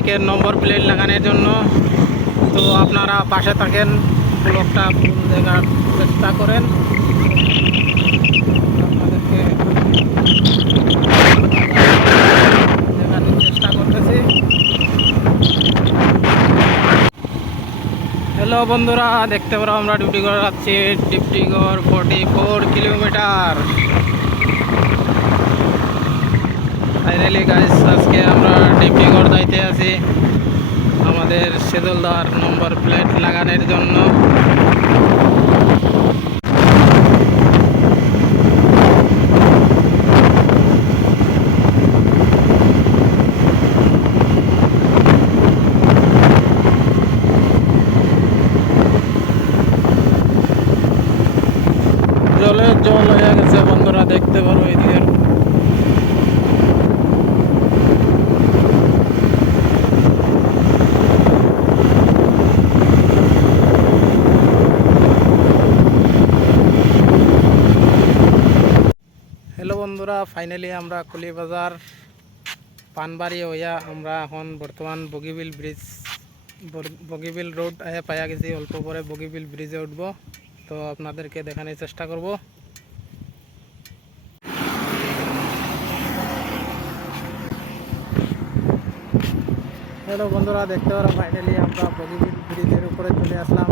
বাইকের number plate লাগানোর জন্য। তো আপনারা পাশে থাকেন ব্লকটা দেখার চেষ্টা করেন। হ্যালো বন্ধুরা, দেখতে পারো আমরা ডিউটিগড় যাচ্ছি Duitigarh forty four kilometre. Finally আজকে আমরা ডিউটিগড় যাইতে আছি। আমাদের সেদুলদার নম্বর প্লেট লাগানোর জন্য। জলে জল হয়ে গেছে বন্ধুরা, দেখতে পারো এদিকের হ্যালো বন্ধুরা ফাইনালি আমরা কুলিবাজার পানবাড়ি হইয়া আমরা এখন বর্তমান বগিবিল ব্রিজ বর- বগিবিল রোড আয়া পাইয়া গেছি, অল্প পরে বগিবিল ব্রিজে উঠবো। তো আপনাদেরকে দেখানোর চেষ্টা করব। হ্যালো বন্ধুরা, দেখতে পারো ফাইনালি আমরা বগিবিল ব্রিজের উপরে চলে আসলাম।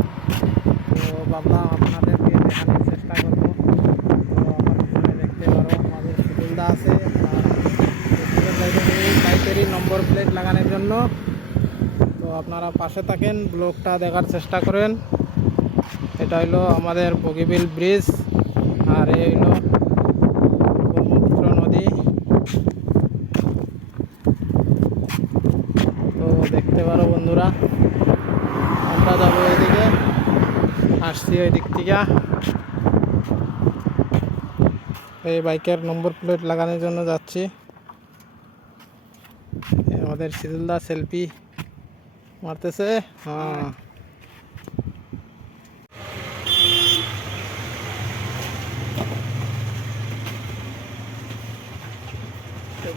তো ভাবলাম আপনাদেরকে দেখানোর চেষ্টা করব তো আমার পিছনে দেখতে পারো আমাদের শিডিউলটা আছে আর পেছনের সাইডে নিয়ে বাইকেরই নম্বর প্লেট লাগানোর জন্য। তো আপনারা পাশে থাকেন ব্লকটা দেখার চেষ্টা করেন। এটা হলো আমাদের বগিবিল ব্রিজ, আর এই হলো ব্রহ্মপুত্র নদী। তো দেখতে পারো বন্ধুরা, আমরা যাব এদিকে, আসছি ওই দিক থেকে। এই বাইকের নম্বর প্লেট লাগানোর জন্য যাচ্ছি। আমাদের সিদুলদা সেলফি মারতেছে হ্যাঁ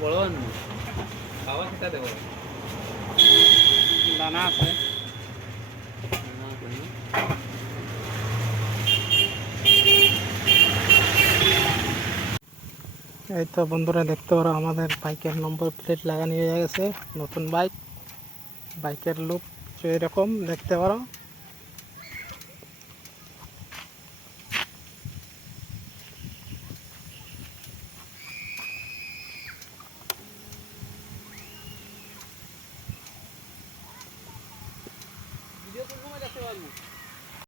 বলুন খাওয়া খেতে দেবো দানা আছে এই তো বন্ধুরা দেখতে পারো, আমাদের বাইকের নম্বর প্লেট লাগানো হয়ে গেছে, নতুন বাইক বাইকের লুক এরকম দেখতে পারো।